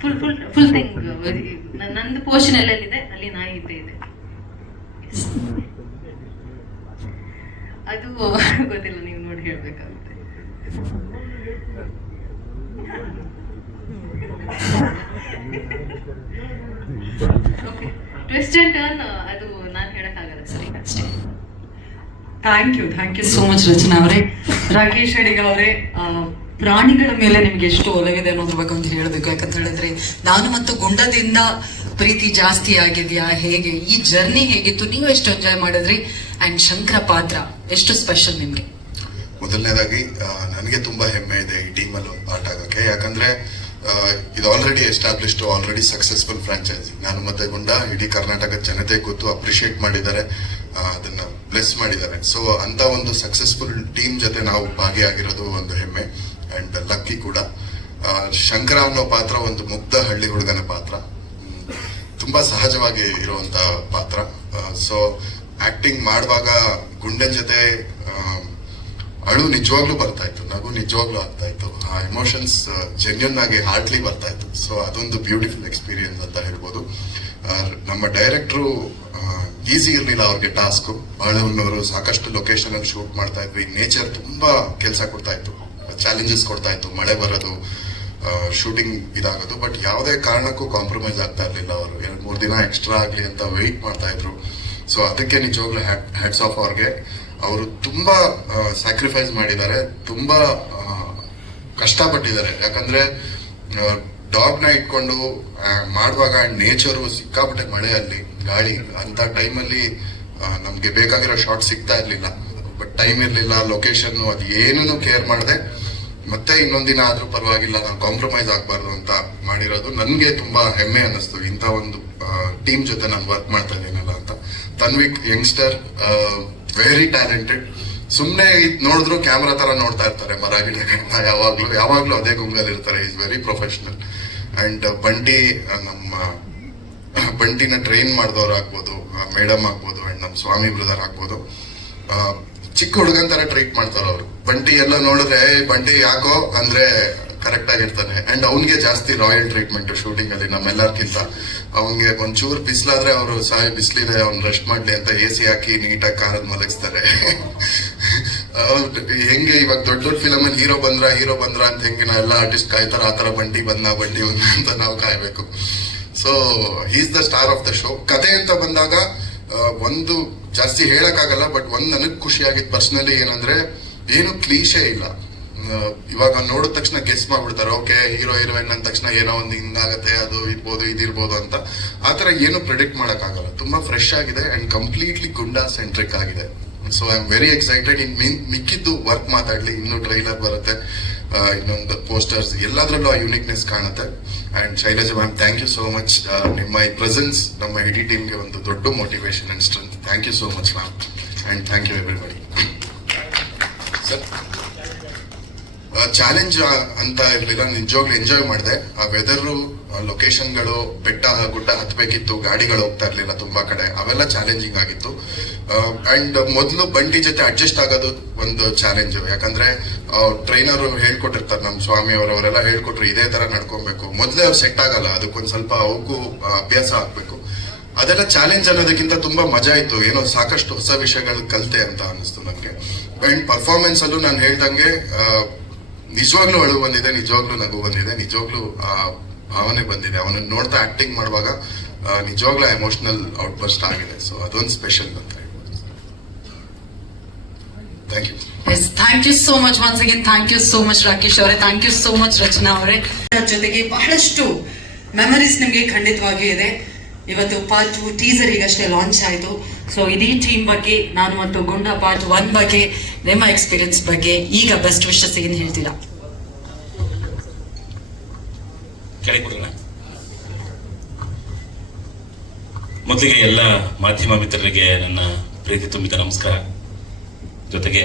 full full full thing ನಂದು ಪೋರ್ಷನ್ ಎಲ್ಲೆಲ್ಲಿದೆ ಅಲ್ಲಿ ನಾಯಿ ಇದ್ದೇ ಇದೆ. ಅದು (laughs) ಗೊತ್ತಿಲ್ಲ, ನೀವು ನೋಡಿ ಹೇಳ್ಬೇಕಾಗುತ್ತೆ ಟ್ವಿಸ್ಟ್ ಅಂಡ್ ಟರ್ನ್ ಅದು ನಾನು ಹೇಳಕ್ಕಾಗಲ್ಲ, ಸರ್, ಅಷ್ಟೇ. Thank you thank you so much Rachana ಅವರೇ. ರಾಕೇಶ್ ಅಡಿಗ ಅವರೇ ಪ್ರಾಣಿಗಳ ಮೇಲೆ ನಿಮ್ಗೆ ಎಷ್ಟು ಒಲವಿದೆ ಅನ್ನೋದ್ರ ಬಗ್ಗೆ ಒಂದು ಹೇಳಬೇಕು. ಯಾಕಂತ ಹೇಳಿದ್ರೆ, ನಾನು ಮತ್ತು ಗುಂಡದಿಂದ ಪ್ರೀತಿ ಜಾಸ್ತಿ ಆಗಿದೆಯಾ? ಹೇಗೆ? ಈ ಜರ್ನಿ ಹೇಗಿತ್ತು? ನೀವು ಎಷ್ಟು ಎಂಜಾಯ್ ಮಾಡಿದ್ರಿ? ಅಂಡ್ ಶಂಕರ ಪಾತ್ರ, ಎಷ್ಟು ಸ್ಪೆಷಲ್ ನಿಮ್ಗೆ? ಮೊದಲನೇದಾಗಿ ನನಗೆ ತುಂಬಾ ಹೆಮ್ಮೆ ಇದೆ ಈ ಟೀಮ್ ಅಲ್ಲಿ ಪಾರ್ಟ್ ಆಗೋಕೆ. ಯಾಕಂದ್ರೆ ಇದು already established already successful franchise ನಾನು ಮತ್ತೆ ಗುಂಡ, ಇಡೀ ಕರ್ನಾಟಕದ ಜನತೆ ಗೊತ್ತು ಅಪ್ರಿಷಿಯೇಟ್ ಮಾಡಿದ್ದಾರೆ ಅದನ್ನ ಬ್ಲೆಸ್ ಮಾಡಿದ್ದಾರೆ. ಸೊ ಅಂತ ಒಂದು ಸಕ್ಸಸ್ಫುಲ್ ಟೀಮ್ ಜೊತೆ ನಾವು ಭಾಗಿಯಾಗಿರೋದು ಒಂದು ಹೆಮ್ಮೆ. ಲಕ್ಕಿ ಕೂಡ. ಶಂಕರ ಅನ್ನೋ ಪಾತ್ರ ಒಂದು ಮುಗ್ಧ ಹಳ್ಳಿ ಹುಡುಗನ ಪಾತ್ರ. ತುಂಬಾ ಸಹಜವಾಗಿ ಇರುವಂತ ಪಾತ್ರ. ಸೊ ಆಕ್ಟಿಂಗ್ ಮಾಡುವಾಗ ಗುಂಡನ್ ಜೊತೆ ಅಳು ನಿಜವಾಗ್ಲೂ ಬರ್ತಾ ಇತ್ತು, ನಗು ನಿಜವಾಗ್ಲೂ ಆಗ್ತಾ ಇತ್ತು. ಆ ಎಮೋಷನ್ಸ್ ಜೆನ್ಯೂನ್ ಆಗಿ ಹಾರ್ಟ್ಲಿ ಬರ್ತಾ ಇತ್ತು. ಸೊ ಅದೊಂದು ಬ್ಯೂಟಿಫುಲ್ ಎಕ್ಸ್ಪೀರಿಯನ್ಸ್ ಅಂತ ಹೇಳ್ಬೋದು. ನಮ್ಮ ಡೈರೆಕ್ಟ್ರು ಈಸಿ ಇರಲಿಲ್ಲ ಅವ್ರಿಗೆ ಟಾಸ್ಕ್ ಬಹಳ ಸಾಕಷ್ಟು ಲೊಕೇಶನ್ ಅಲ್ಲಿ ಶೂಟ್ ಮಾಡ್ತಾ ಇದ್ವಿ ನೇಚರ್ ತುಂಬಾ ಕೆಲಸ ಕೊಡ್ತಾ ಇತ್ತು. ಚಾಲೆಂಜಸ್ ಕೊಡ್ತಾ ಇತ್ತು. ಮಳೆ ಬರೋದು ಶೂಟಿಂಗ್ ಇದಾಗೋದು ಬಟ್ ಯಾವುದೇ ಕಾರಣಕ್ಕೂ ಕಾಂಪ್ರಮೈಸ್ ಆಗ್ತಾ ಇರಲಿಲ್ಲ ಅವರು. ಎರಡು, ಮೂರು ದಿನ ಎಕ್ಸ್ಟ್ರಾ ಆಗಲಿ ಅಂತ ವೆಯ್ಟ್ ಮಾಡ್ತಾ ಇದ್ರು. ಸೊ ಅದಕ್ಕೆ ನಿಜವಾಗ್ಲೂ ಹ್ಯಾಟ್ಸ್ ಆಫ್ ಅವ್ರಿಗೆ. ಅವರು ತುಂಬ ಸ್ಯಾಕ್ರಿಫೈಸ್ ಮಾಡಿದ್ದಾರೆ. ತುಂಬ ಕಷ್ಟಪಟ್ಟಿದ್ದಾರೆ. ಯಾಕಂದ್ರೆ ಡಾಗ್ನ ಇಟ್ಕೊಂಡು ಮಾಡುವಾಗ ನೇಚರು ಸಿಕ್ಕಾಪಟ್ಟೆ ಮಳೆ ಅಲ್ಲಿ, ಗಾಳಿ. ಅಂತ ಟೈಮಲ್ಲಿ ನಮಗೆ ಬೇಕಾಗಿರೋ ಶಾರ್ಟ್ ಸಿಗ್ತಾ ಇರಲಿಲ್ಲ. ಬಟ್ ಟೈಮ್ ಇರಲಿಲ್ಲ ಲೊಕೇಶನ್ ಅದು ಏನೂ ಕೇರ್ ಮಾಡದೆ. ಮತ್ತೆ ಇನ್ನೊಂದಿನ ಆದ್ರೂ ಪರವಾಗಿಲ್ಲ, ನಾನು ಕಾಂಪ್ರಮೈಸ್ ಆಗಬಾರ್ದು ಅಂತ ಮಾಡಿರೋದು. ನನಗೆ ತುಂಬಾ ಹೆಮ್ಮೆ ಅನ್ನಿಸ್ತು. ಇಂಥ ಒಂದು ಟೀಮ್ ಜೊತೆ ನಾನು ವರ್ಕ್ ಮಾಡ್ತಾ ಇದ್ದೀನಲ್ಲ ಅಂತ. ತನ್ವಿಕ್ ಯಂಗ್ಸ್ಟರ್ ವೆರಿ ಟ್ಯಾಲೆಂಟೆಡ್ ಸುಮ್ಮನೆ ನೋಡಿದ್ರು ಕ್ಯಾಮ್ರಾ ತರ ನೋಡ್ತಾ ಇರ್ತಾರೆ, ಮರ ಗಿಡಗಳನ್ನ ಯಾವಾಗ್ಲೂ. ಯಾವಾಗ್ಲೂ ಅದೇ ಗುಂಗಲ್ ಇರ್ತಾರೆ. ಇಸ್ ವೆರಿ ಪ್ರೊಫೆಷನಲ್ ಅಂಡ್ ಬಂಡಿ ನಮ್ಮ ಬಂಟಿನ ಟ್ರೈನ್ ಮಾಡಿದವ್ರು ಆಗ್ಬೋದು ಮೇಡಮ್ ಆಗ್ಬೋದು ಅಂಡ್ ನಮ್ಮ ಸ್ವಾಮಿ ಬ್ರದರ್ ಆಗ್ಬೋದು. ಚಿಕ್ಕ ಹುಡುಗನ್ ತರ ಟ್ರೀಟ್ ಮಾಡ್ತಾರ ಅವರು. ಬಂಟಿ ಎಲ್ಲ ನೋಡಿದ್ರೆ "ಏ, ಬಂಟಿ ಯಾಕೋ? ಅಂದ್ರೆ ಕರೆಕ್ಟ್ ಆಗಿರ್ತಾನೆ. ಅಂಡ್ ಅವನ್ಗೆ ಜಾಸ್ತಿ ರಾಯಲ್ ಟ್ರೀಟ್ಮೆಂಟ್ ಶೂಟಿಂಗ್ ಅಲ್ಲಿ ನಮ್ಮೆಲ್ಲರ್ಕಿಂತ. ಅವನ್ಗೆ ಒಂಚೂರು ಬಿಸಿಲಾದ್ರೆ ಅವರು ಸಾಯಿ ಬಿಸಿಲಿದೆ ಅವ್ನು ರೆಸ್ಟ್ ಮಾಡ್ಲಿ ಅಂತ ಎ ಸಿ ಹಾಕಿ ನೀಟಾಗಿ ಕಾರಲ್ಲಿ ಮಲಗಿಸ್ತಾರೆ. ಹೆಂಗೆ ಇವಾಗ ದೊಡ್ಡ ದೊಡ್ಡ ಫಿಲಮ್ ಅಲ್ಲಿ ಹೀರೋ ಬಂದ್ರ ಹೀರೋ ಬಂದ್ರ ಅಂತ ಹೆಂಗೆ ನಾ ಎಲ್ಲ ಆರ್ಟಿಸ್ಟ್ ಕಾಯ್ತಾರ ಆತರ ಬಂಡಿ ಬಂದ ಬಂಡಿ ಬಂದ ಅಂತ ನಾವು ಕಾಯ್ಬೇಕು. So is the star of the show ಕತೆ ಅಂತ ಬಂದಾಗ ಒಂದು ಜಾಸ್ತಿ ಹೇಳಕ್ಕಾಗಲ್ಲ ಬಟ್ ಒಂದ್ ನನಗ್ ಖುಷಿಯಾಗಿದ್ ಪರ್ಸನಲಿ ಏನಂದ್ರೆ, ಏನು ಕ್ಲೀಶೆ ಇಲ್ಲ. ಇವಾಗ ನೋಡಿದ ತಕ್ಷಣ ಗೆಸ್ ಮಾಡ್ಬಿಡ್ತಾರೆ ಓಕೆ ಹೀರೋ ಹೀರೋಯಿನ್ ಅಂದ ತಕ್ಷಣ ಏನೋ ಒಂದು ಹಿಂಗಾಗತ್ತೆ, ಅದು ಇರ್ಬೋದು ಇದಿರ್ಬೋದು ಅಂತ. ಆತರ ಏನು ಪ್ರಿಡಿಕ್ಟ್ ಮಾಡೋಕ್ಕಾಗಲ್ಲ. ತುಂಬಾ ಫ್ರೆಶ್ ಆಗಿದೆ ಅಂಡ್ ಕಂಪ್ಲೀಟ್ಲಿ ಗುಂಡಾ ಸೆಂಟ್ರಿಕ್ ಆಗಿದೆ. So I am very excited in mean ಮಿಕ್ಕಿದ್ದು ವರ್ಕ್ ಮಾತಾಡ್ಲಿ, ಇನ್ನು ಟ್ರೈಲರ್ ಬರುತ್ತೆ. ಇನ್ನೊಂದು ಪೋಸ್ಟರ್ಸ್ ಎಲ್ಲದರಲ್ಲೂ ಆ ಯುನಿಕ್ನೆಸ್ ಕಾಣುತ್ತೆ. And Shailaja ma'am thank you so much ನಿಮ್ಮ ಈ ಪ್ರೆಸೆನ್ಸ್ ನಮ್ಮ ಇಡೀ ಟೀಮ್ಗೆ ಒಂದು ದೊಡ್ಡ motivation and strength thank you so much ma'am and thank you everybody sir challenge ಅಂತ ಇರಲಿಲ್ಲ. ನಿಜವಾಗ್ಲೂ ಎಂಜಾಯ್ ಮಾಡಿದೆ. ಆ ವೆದರು ಲೊಕೇಶನ್ಗಳು ಬೆಟ್ಟ, ಗುಡ್ಡ ಹತ್ತಬೇಕಿತ್ತು ಗಾಡಿಗಳು ಹೋಗ್ತಾ ಇರಲಿಲ್ಲ ತುಂಬಾ ಕಡೆ. ಅವೆಲ್ಲ ಚಾಲೆಂಜಿಂಗ್ ಆಗಿತ್ತು. ಅಂಡ್ ಮೊದಲು ಬಂಡಿ ಜೊತೆ ಅಡ್ಜಸ್ಟ್ ಆಗೋದು ಒಂದು ಚಾಲೆಂಜ್ ಯಾಕಂದ್ರೆ ಟ್ರೈನರ್ ಹೇಳ್ಕೊಟ್ಟಿರ್ತಾರೆ ನಮ್ಮ ಸ್ವಾಮಿ ಅವರವರೆಲ್ಲ ಹೇಳ್ಕೊಟ್ರು ಇದೇ ತರ ನಡ್ಕೊಬೇಕು. ಮೊದಲೇ ಅವ್ರು ಸೆಟ್ ಆಗಲ್ಲ, ಅದಕ್ಕೊಂದ್ ಸ್ವಲ್ಪ ಅವಕ್ಕೂ ಅಭ್ಯಾಸ ಆಗ್ಬೇಕು. ಅದೆಲ್ಲ ಚಾಲೆಂಜ್ ಅನ್ನೋದಕ್ಕಿಂತ ತುಂಬಾ ಮಜಾ ಇತ್ತು. ಏನೋ ಸಾಕಷ್ಟು ಹೊಸ ವಿಷಯಗಳು ಕಲ್ತೆ ಅಂತ ಅನಿಸ್ತು ನನಗೆ ಅಂಡ್ ಪರ್ಫಾರ್ಮೆನ್ಸ್ ಅಲ್ಲೂ ನಾನು ಹೇಳ್ದಂಗೆ ನಿಜವಾಗ್ಲೂ ಅಳು ಬಂದಿದೆ, ನಿಜವಾಗ್ಲೂ ನಗು ಬಂದಿದೆ, ನಿಜವಾಗ್ಲೂ ಭಾವನೆ ಬಂದಿದೆ. ಅವನನ್ನ ನೋಡ್ತಾ ಆಕ್ಟಿಂಗ್ ಮಾಡುವಾಗ ನಿಜವಾಗ್ಲೂ ಎಮೋಷನಲ್ ಔಟ್ಬರ್ಸ್ಟ್ ಆಗಿದೆ. ಸೊ ಅದೊಂದು ಸ್ಪೆಷಲ್ ಅಂತ thank you yes thank you so much once again thank you so much Rakesh ಅವರೇ. Thank you so much Rachana ಅವರೇ. ಜೊತೆಗೆ ಬಹಳಷ್ಟು ಮೆಮರೀಸ್ ನಿಮಗೆ ಖಂಡಿತವಾಗಿ ಇದೆ. ಇವತ್ತು ಪಾರ್ಟ್ ಟು ಟೀಸರ್ ಈಗಷ್ಟೇ ಲಾಂಚ್ ಆಯಿತು. ಸೊ ಇಡೀ ಟೀಮ್ ಬಗ್ಗೆ ನಾನು ಮತ್ತು ಗುಂಡ ಪಾರ್ಟ್ ಒನ್ ಬಗ್ಗೆ ನಿಮ್ಮ ಎಕ್ಸ್ಪೀರಿಯನ್ಸ್ ಬಗ್ಗೆ ಈಗ ಬೆಸ್ಟ್ ವಿಶಸ್ ಏನು ಹೇಳ್ತೀರಾ? ಕೆಳಗೆ ಕೊಡೋಣ. ಮೊದಲಿಗೆ ಎಲ್ಲ ಮಾಧ್ಯಮ ಮಿತ್ರರಿಗೆ ನನ್ನ ಪ್ರೀತಿ ತುಂಬಿದ ನಮಸ್ಕಾರ. ಜೊತೆಗೆ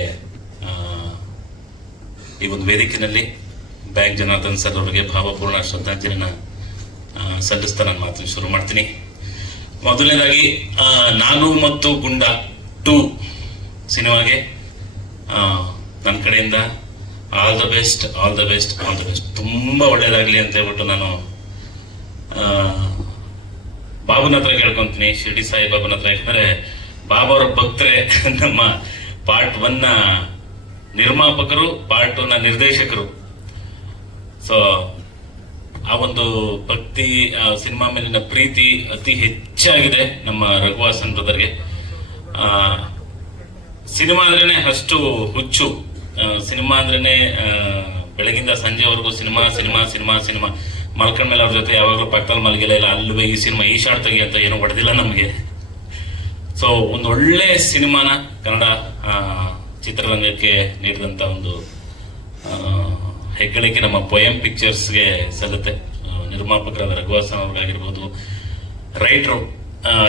ಈ ಒಂದು ವೇದಿಕೆಯಲ್ಲಿ ಬ್ಯಾಂಕ್ ಜನಾರ್ದನ್ ಸರ್ ಅವರಿಗೆ ಭಾವಪೂರ್ಣ ಶ್ರದ್ಧಾಂಜಲಿನ ಸಲ್ಲಿಸ್ತಾ ನಾನು ಮಾತು ಶುರು ಮಾಡ್ತೀನಿ. ಮೊದಲನೇದಾಗಿ ನಾನು ಮತ್ತು ಗುಂಡ ಟು ಸಿನಿಮಾಗೆ ನನ್ನ ಕಡೆಯಿಂದ all the best all the best all the best ತುಂಬ ಒಳ್ಳೇದಾಗಲಿ ಅಂತ ಹೇಳ್ಬಿಟ್ಟು ನಾನು ಬಾಬುನ ಹತ್ರ ಕೇಳ್ಕೊಂತೀನಿ, ಶಿರ್ಡಿ ಸಾಯಿ ಬಾಬುನ ಹತ್ರ. ಯಾಕಂದ್ರೆ ಬಾಬಾ ಅವರ ಭಕ್ತರೆ (laughs) ನಮ್ಮ ಪಾರ್ಟ್ ಒನ್ನ ನಿರ್ಮಾಪಕರು ಪಾರ್ಟ್ ಟೂ ನ ನಿರ್ದೇಶಕರು. ಸೊ ಆ ಒಂದು ಭಕ್ತಿ, ಆ ಸಿನಿಮಾ ಮೇಲಿನ ಪ್ರೀತಿ ಅತಿ ಹೆಚ್ಚಾಗಿದೆ ನಮ್ಮ ರಘುವಾಸನ್ ಬ್ರದರ್ಗೆ ಸಿನಿಮಾ ಅಂದ್ರೇನೆ ಅಷ್ಟು ಹುಚ್ಚು. ಸಿನಿಮಾ ಅಂದ್ರೆ ಬೆಳಗಿಂದ ಸಂಜೆವರೆಗೂ ಸಿನಿಮಾ ಸಿನಿಮಾ ಸಿನಿಮಾ ಸಿನಿಮಾ. ಮಲ್ಕೊಂಡ ಮೇಲೆ ಅವ್ರ ಜೊತೆ ಯಾವಾಗಲೂ ಪಕ್ಕದಲ್ಲಿ ಮಲಗಿಲ್ಲ, ಇಲ್ಲ ಅಲ್ಲಿ ಈ ಸಿನಿಮಾ, ಈ ಶಾರ್ಟ್ ತೆಗಿ ಅಂತ ಏನೂ ಹೊಡೆದಿಲ್ಲ ನಮಗೆ. ಸೊ ಒಂದು ಒಳ್ಳೆ ಸಿನಿಮಾನ ಕನ್ನಡ ಚಿತ್ರರಂಗಕ್ಕೆ ನೀಡಿದಂತ ಒಂದು ಹೆಗ್ಗಳಿಕೆ ನಮ್ಮ ಪೊಯಂ ಪಿಕ್ಚರ್ಸ್ಗೆ ಸಲ್ಲುತ್ತೆ. ನಿರ್ಮಾಪಕರಾದ ರಘುವಾಸನ್ ಅವ್ರಿಗಾಗಿರ್ಬೋದು, ರೈಟ್ರು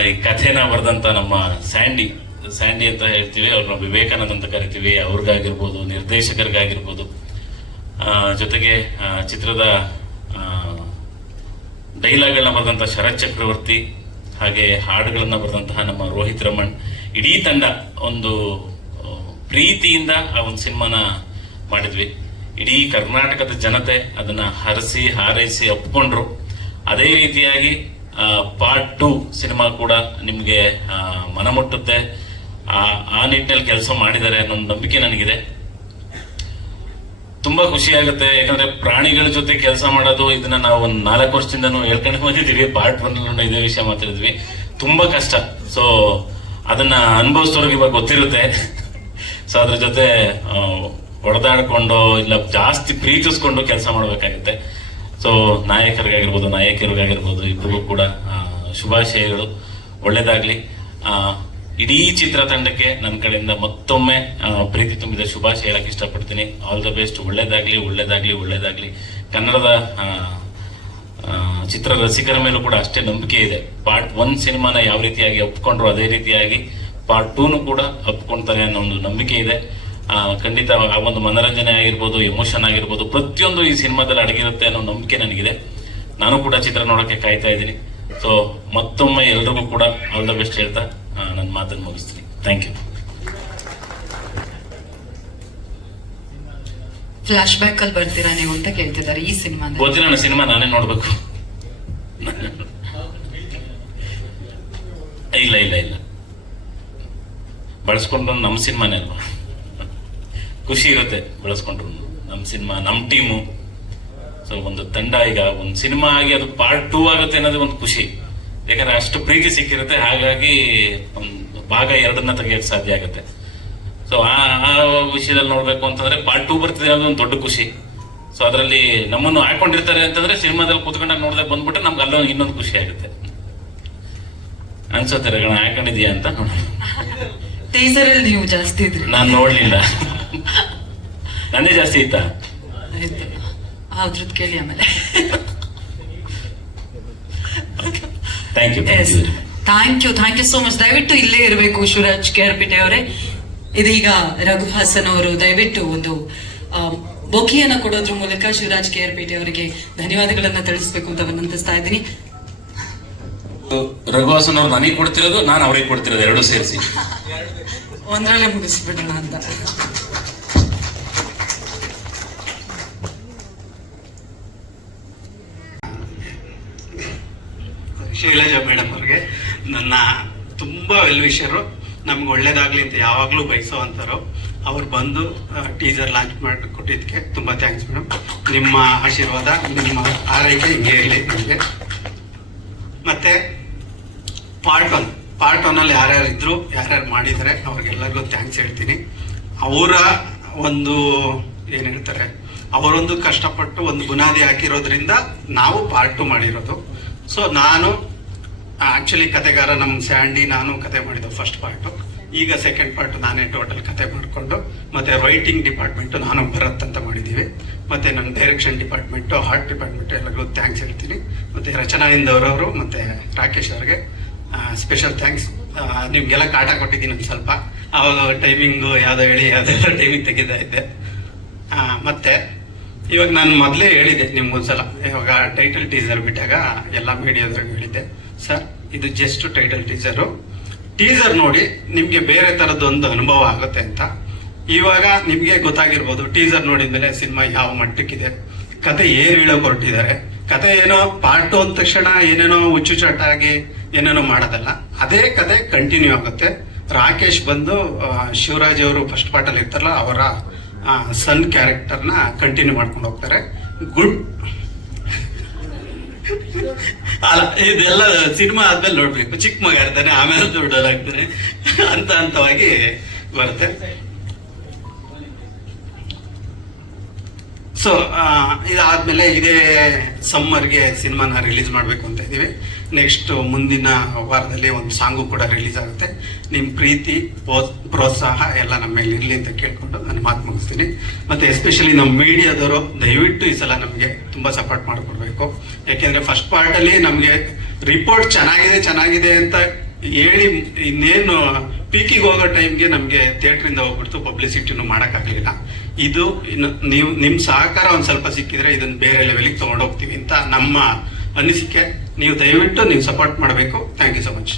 ಈ ಕಥೆನ ಬರೆದಂತ ನಮ್ಮ ಸ್ಯಾಂಡಿ ಸ್ಯಾಂಡಿ ಅಂತ ಹೇಳ್ತೀವಿ, ಅವ್ರನ್ನ ವಿವೇಕಾನಂದ ಅಂತ ಕರಿತೀವಿ, ಅವ್ರಿಗಾಗಿರ್ಬೋದು, ನಿರ್ದೇಶಕರಿಗಾಗಿರ್ಬೋದು. ಜೊತೆಗೆ ಚಿತ್ರದ ಡೈಲಾಗ್ಗಳನ್ನ ಬರೆದಂಥ ಶರತ್ ಚಕ್ರವರ್ತಿ, ಹಾಗೆ ಹಾಡುಗಳನ್ನ ಬರೆದಂತಹ ನಮ್ಮ ರೋಹಿತ್ ರಮಣ್, ಇಡೀ ತಂಡ ಒಂದು ಪ್ರೀತಿಯಿಂದ ಆ ಒಂದು ಸಿನಿಮಾನ ಮಾಡಿದ್ವಿ. ಇಡೀ ಕರ್ನಾಟಕದ ಜನತೆ ಅದನ್ನ ಹರಸಿ, ಹಾರೈಸಿ ಒಪ್ಕೊಂಡ್ರು. ಅದೇ ರೀತಿಯಾಗಿ ಪಾರ್ಟ್ ಟು ಸಿನಿಮಾ ಕೂಡ ನಿಮಗೆ ಮನ ಮುಟ್ಟುತ್ತೆ ಆ ಆ ನಿಟ್ಟಿನಲ್ಲಿ ಕೆಲಸ ಮಾಡಿದ್ದಾರೆ ಅನ್ನೋ ನಂಬಿಕೆ ನನಗಿದೆ. ತುಂಬಾ ಖುಷಿ ಆಗುತ್ತೆ, ಯಾಕಂದ್ರೆ ಪ್ರಾಣಿಗಳ ಜೊತೆ ಕೆಲಸ ಮಾಡೋದು, ಇದನ್ನ ನಾವು ಒಂದು ನಾಲ್ಕು ವರ್ಷದಿಂದ ಹೇಳ್ಕೊಂಡು ಬಂದಿದ್ದೀವಿ. ಪಾರ್ಟ್ ಒನ್ ಇದೇ ವಿಷಯ ಮಾತಾಡಿದ್ವಿ. ತುಂಬಾ ಕಷ್ಟ. ಸೊ ಅದನ್ನ ಅನುಭವಿಸೋರ್ಗೆ ಇವಾಗ ಗೊತ್ತಿರುತ್ತೆ. ಸೊ ಅದ್ರ ಜೊತೆ ಹೊಡೆದಾಡ್ಕೊಂಡು ಇಲ್ಲ ಜಾಸ್ತಿ ಪ್ರೀತಿಸ್ಕೊಂಡು ಕೆಲಸ ಮಾಡ್ಬೇಕಾಗುತ್ತೆ. ಸೊ ನಾಯಕರಿಗಾಗಿರ್ಬೋದು, ನಾಯಕಿಯರಿಗಾಗಿರ್ಬೋದು ಇಬ್ಬರಿಗೂ ಕೂಡ ಶುಭಾಶಯಗಳು. ಒಳ್ಳೇದಾಗ್ಲಿ. ಇಡೀ ಚಿತ್ರತಂಡಕ್ಕೆ ನನ್ನ ಕಡೆಯಿಂದ ಮತ್ತೊಮ್ಮೆ ಪ್ರೀತಿ ತುಂಬಿದ ಶುಭಾಶಯ ಹೇಳಕ್ ಇಷ್ಟಪಡ್ತೀನಿ. ಆಲ್ ದ ಬೆಸ್ಟ್ ಒಳ್ಳೇದಾಗ್ಲಿ ಒಳ್ಳೇದಾಗ್ಲಿ ಒಳ್ಳೇದಾಗ್ಲಿ. ಕನ್ನಡದ ಚಿತ್ರ ರಸಿಕರ ಮೇಲೂ ಕೂಡ ಅಷ್ಟೇ ನಂಬಿಕೆ ಇದೆ. ಪಾರ್ಟ್ ಒನ್ ಸಿನಿಮಾನ ಯಾವ ರೀತಿಯಾಗಿ ಒಪ್ಕೊಂಡ್ರು ಅದೇ ರೀತಿಯಾಗಿ ಪಾರ್ಟ್ ಟೂನು ಕೂಡ ಒಪ್ಕೊಳ್ತಾರೆ ಅನ್ನೋ ಒಂದು ನಂಬಿಕೆ ಇದೆ. ಖಂಡಿತ ಆ ಒಂದು ಮನರಂಜನೆ ಆಗಿರ್ಬೋದು, ಎಮೋಷನ್ ಆಗಿರ್ಬೋದು, ಪ್ರತಿಯೊಂದು ಈ ಸಿನಿಮಾದಲ್ಲಿ ಅಡಗಿರುತ್ತೆ ಅನ್ನೋ ನಂಬಿಕೆ ನನಗಿದೆ. ನಾನು ಕೂಡ ಚಿತ್ರ ನೋಡೋಕ್ಕೆ ಕಾಯ್ತಾ ಇದ್ದೀನಿ. ಸೊ ಮತ್ತೊಮ್ಮೆ ಎಲ್ರಿಗೂ ಕೂಡ ಆಲ್ ದ ಬೆಸ್ಟ್ ಹೇಳ್ತಾ ನನ್ನ ಮಾತನ್ನು ಮುಗಿಸ್ತೀನಿ. ಥ್ಯಾಂಕ್ ಯು ಫ್ಲಾಶ್ ಬ್ಯಾಕ್ ಅಲ್ಲಿ ಬರ್ತೀರಾ ನೀವು ಅಂತ ಕೇಳ್ತಿದ್ದಾರೆ. ಈ ಸಿನಿಮಾ ಗೊತ್ತಿಲ್ಲ ಸಿನಿಮಾ ನಾನೇ ನೋಡ್ಬೇಕು. ಇಲ್ಲ ಇಲ್ಲ ಇಲ್ಲ. ಬಳಸ್ಕೊಂಡ್ರು ನಮ್ಮ ಸಿನಿಮಾನೇ ಅಲ್ವಾ? ಖುಷಿ ಇರುತ್ತೆ ಬಳಸ್ಕೊಂಡ್ರು. ನಮ್ಮ ಸಿನಿಮಾ ನಮ್ಮ ಟೀಮು. ಸೊ ಒಂದು ತಂಡ ಈಗ ಒಂದು ಸಿನಿಮಾ ಆಗಿ ಅದು ಪಾರ್ಟ್ ಟೂ ಆಗುತ್ತೆ ಅನ್ನೋದು ಒಂದು ಖುಷಿ. ಯಾಕಂದ್ರೆ ಅಷ್ಟು ಪ್ರೀತಿ ಸಿಕ್ಕಿರುತ್ತೆ. ಹಾಗಾಗಿ ಭಾಗ ಎರಡನ್ನ ತೆಗಿಯಕ್ಕೆ ಸಾಧ್ಯ ಆಗುತ್ತೆ. ಸೊ ಆ ಆ ವಿಷಯದಲ್ಲಿ ನೋಡ್ಬೇಕು ಅಂತಂದ್ರೆ ಪಾರ್ಟ್ ಟೂ ಬರ್ತಿದೆ. ಅನ್ನೋದು ಒಂದು ದೊಡ್ಡ ಖುಷಿ. ಸೊ ಅದರಲ್ಲಿ ನಮ್ಮನ್ನು ಹಾಕೊಂಡಿರ್ತಾರೆ ಅಂತಂದ್ರೆ ಸಿನಿಮಾದಲ್ಲಿ ಕುತ್ಕೊಂಡಾಗ ನೋಡ್ದೆ ಬಂದ್ಬಿಟ್ಟು ನಮ್ಗೆ ಅಲ್ಲೊಂದು ಇನ್ನೊಂದು ಖುಷಿ ಆಗುತ್ತೆ. ಅನ್ಸುತ್ತೆ ರಗಣ ಹಾಕೊಂಡಿದ್ಯಾ ಅಂತ ನೋಡಿ ಟೀಸರ್ ಅಲ್ಲಿ ನೀವು ಜಾಸ್ತಿ ಇದ್ರಿ. ನಾನು ನೋಡ್ಲಿಲ್ಲ. ನಂದೇ ಜಾಸ್ತಿ ಇತ್ತಾ? ಆಯ್ತು. ಅದ್ರದ್ದು ಕೇಳಿ ಆಮೇಲೆ. Thank you thank you thank you so much ದಯವಿಟ್ಟು ಇಲ್ಲೇ ಇರಬೇಕು ಶಿವರಾಜ್ ಕೇರ್ಪಿಟೆ ಅವರೇ. ಇದೀಗ ರಘು ಹಾಸನ್ ಅವರು ದಯವಿಟ್ಟು ಒಂದು ಬೊಕಿಯನ್ನು ಕೊಡೋದ್ರ ಮೂಲಕ ಶಿವರಾಜ್ ಕೇರ್ಪೇಟೆ ಅವರಿಗೆ ಧನ್ಯವಾದಗಳನ್ನು ತಿಳಿಸ್ಬೇಕು ಅಂತ ವಿನಂತಿಸ್ತಾ ಇದ್ದೀನಿ. ರಘುವಾಸನ್ ಅವ್ರು ನನಗೆ ಕೊಡ್ತಿರೋದು ನಾನು ಅವ್ರಿಗೆ ಕೊಡ್ತಿರೋದು ಎರಡು ಸೇರಿಸಿ. (laughs) ಒಂದರಲ್ಲೇ ಮುಗಿಸ್ಬಿಡೋಣ ಅಂತ. ಶೈಲಜಾ ಮೇಡಮ್ ಅವ್ರಿಗೆ. ನನ್ನ ತುಂಬ ವೆಲ್ವಿಷರು ನಮ್ಗೆ ಒಳ್ಳೇದಾಗ್ಲಿ ಅಂತ ಯಾವಾಗಲೂ ಬಯಸೋವಂಥವ್ರು ಅವ್ರು ಬಂದು ಟೀಸರ್ ಲಾಂಚ್ ಮಾಡಿ ಕೊಟ್ಟಿದ್ದಕ್ಕೆ ತುಂಬ ಥ್ಯಾಂಕ್ಸ್ ಮೇಡಮ್. ನಿಮ್ಮ ಆಶೀರ್ವಾದ, ನಿಮ್ಮ ಆರೈಕೆ ಹಿಂಗೆ ಇರಲಿ ನಮಗೆ. ಮತ್ತು ಪಾರ್ಟ್ ಒನ್ ಪಾರ್ಟ್ ಒನ್ನಲ್ಲಿ ಯಾರ್ಯಾರು ಇದ್ರು, ಯಾರ್ಯಾರು ಮಾಡಿದರೆ ಅವ್ರಿಗೆಲ್ಲರಿಗೂ ಥ್ಯಾಂಕ್ಸ್ ಹೇಳ್ತೀನಿ. ಅವರ ಒಂದು, ಏನು ಹೇಳ್ತಾರೆ, ಅವರೊಂದು ಕಷ್ಟಪಟ್ಟು ಒಂದು ಬುನಾದಿ ಹಾಕಿರೋದ್ರಿಂದ ನಾವು ಪಾರ್ಟ್ ಟು ಮಾಡಿರೋದು. ಸೊ ನಾನು ಆಕ್ಚುಲಿ ಕತೆಗಾರ ನಮ್ಮ ಸ್ಯಾಂಡಿ, ನಾನು ಕತೆ ಮಾಡಿದ್ದು ಫಸ್ಟ್ ಪಾರ್ಟು ಈಗ ಸೆಕೆಂಡ್ ಪಾರ್ಟ್ ನಾನೇ ಟೋಟಲ್ ಕತೆ ಮಾಡಿಕೊಂಡು, ಮತ್ತೆ ರೈಟಿಂಗ್ ಡಿಪಾರ್ಟ್ಮೆಂಟು ನಾನು ಭರತ್ ಅಂತ ಮಾಡಿದ್ದೀವಿ. ಮತ್ತೆ ನನ್ನ ಡೈರೆಕ್ಷನ್ ಡಿಪಾರ್ಟ್ಮೆಂಟು ಆರ್ಟ್ ಡಿಪಾರ್ಟ್ಮೆಂಟು ಎಲ್ಲರಿಗೂ ಥ್ಯಾಂಕ್ಸ್ ಹೇಳ್ತೀನಿ. ಮತ್ತೆ ರಚನಾ ಇಂದವರವರು ಮತ್ತೆ ರಾಕೇಶ್ ಅವ್ರಿಗೆ ಸ್ಪೆಷಲ್ ಥ್ಯಾಂಕ್ಸ್ ನಿಮ್ಗೆಲ್ಲ ಕಾಟ ಕೊಟ್ಟಿದ್ದೀನಿ ಒಂದು ಸ್ವಲ್ಪ. ಆವಾಗ ಟೈಮಿಂಗು ಯಾವುದೋ ಹೇಳಿ ಯಾವುದೆಲ್ಲ ಟೈಮಿಂಗ್ ತೆಗಿತಾ ಇದ್ದೆ. ಮತ್ತೆ ಇವಾಗ ನಾನು ಮೊದಲೇ ಹೇಳಿದ್ದೆ ನಿಮ್ಗೊಂದ್ಸಲ. ಇವಾಗ ಟೈಟಲ್ ಟೀಸರ್ ಬಿಟ್ಟಾಗ ಎಲ್ಲ ಮೀಡಿಯಾದ್ರಾಗ ಹೇಳಿದ್ದೆ. ಸರ್, ಇದು ಜಸ್ಟ್ ಟೈಟಲ್ ಟೀಸರು ಟೀಸರ್ ನೋಡಿ ನಿಮಗೆ ಬೇರೆ ಥರದ್ದೊಂದು ಅನುಭವ ಆಗುತ್ತೆ ಅಂತ. ಇವಾಗ ನಿಮಗೆ ಗೊತ್ತಾಗಿರ್ಬೋದು ಟೀಸರ್ ನೋಡಿದ ಮೇಲೆ ಸಿನಿಮಾ ಯಾವ ಮಟ್ಟಕ್ಕಿದೆ. ಕತೆ ಏನು ಹೇಳೋಕೆ ಹೊರಟಿದ್ದಾರೆ ಕತೆ ಏನೋ ಪಾರ್ಟ್ ಅಂದ ತಕ್ಷಣ ಏನೇನೋ ಹುಚ್ಚುಚಾಟಾಗಿ ಏನೇನೋ ಮಾಡೋದಲ್ಲ. ಅದೇ ಕತೆ ಕಂಟಿನ್ಯೂ ಆಗುತ್ತೆ. ರಾಕೇಶ್ ಬಂದು ಶಿವರಾಜ್ ಅವರು ಫಸ್ಟ್ ಪಾರ್ಟಲ್ಲಿ ಇರ್ತಾರಲ್ಲ, ಅವರ ಸನ್ ಕ್ಯಾರೆಕ್ಟರ್ನ ಕಂಟಿನ್ಯೂ ಮಾಡ್ಕೊಂಡು ಹೋಗ್ತಾರೆ. ಗುಡ್ ಇದೆಲ್ಲ ಸಿನಿಮಾ ಆದ್ಮೇಲೆ ನೋಡ್ಬೇಕು. ಚಿಕ್ಕ ಮಗ ಇರ್ತಾನೆ, ಆಮೇಲೆ ದೊಡ್ಡದಾಗ್ತಾನೆ ಹಂತ ಹಂತವಾಗಿ ಬರುತ್ತೆ. ಸೊ ಇದಾದ್ಮೇಲೆ ಇದೇ ಸಮ್ಮರ್ಗೆ ಸಿನಿಮಾನ ರಿಲೀಸ್ ಮಾಡಬೇಕು ಅಂತ ಇದ್ದೀವಿ. ನೆಕ್ಸ್ಟ್ ಮುಂದಿನ ವಾರದಲ್ಲಿ ಒಂದು ಸಾಂಗು ಕೂಡ ರಿಲೀಸ್ ಆಗುತ್ತೆ. ನಿಮ್ಮ ಪ್ರೀತಿ ಪ್ರೋತ್ಸಾಹ ಎಲ್ಲ ನಮ್ಮ ಮೇಲೆ ಇರಲಿ ಅಂತ ಕೇಳ್ಕೊಂಡು ನಾನು ಮಾತು ಮುಗಿಸ್ತೀನಿ. ಮತ್ತೆ ಎಸ್ಪೆಷಲಿ ನಮ್ಮ ಮೀಡಿಯಾದವರು ದಯವಿಟ್ಟು ಈ ಸಲ ನಮಗೆ ತುಂಬ ಸಪೋರ್ಟ್ ಮಾಡಿಕೊಡ್ಬೇಕು. ಯಾಕೆಂದರೆ ಫಸ್ಟ್ ಪಾರ್ಟಲ್ಲಿ ನಮಗೆ ರಿಪೋರ್ಟ್ ಚೆನ್ನಾಗಿದೆ ಚೆನ್ನಾಗಿದೆ ಅಂತ ಹೇಳಿ ಇನ್ನೇನು ಪೀಕಿಗೆ ಹೋಗೋ ಟೈಮ್ಗೆ ನಮಗೆ ಥಿಯೇಟ್ರಿಂದ ಹೋಗ್ಬಿಡ್ತು ಪಬ್ಲಿಸಿಟಿನೂ ಮಾಡೋಕ್ಕಾಗಲಿಲ್ಲ. ಇದು ನೀವು ನಿಮ್ಮ ಸಹಕಾರ ಒಂದು ಸ್ವಲ್ಪ ಸಿಕ್ಕಿದ್ರೆ ಇದನ್ನು ಬೇರೆ ಲೆವೆಲಿಗೆ ತೊಗೊಂಡೋಗ್ತೀವಿ ಅಂತ ನಮ್ಮ ಅನಿಸಿಕೆ ನೀವು ದಯವಿಟ್ಟು ನೀವು ಸಪೋರ್ಟ್ ಮಾಡಬೇಕು. Thank you so much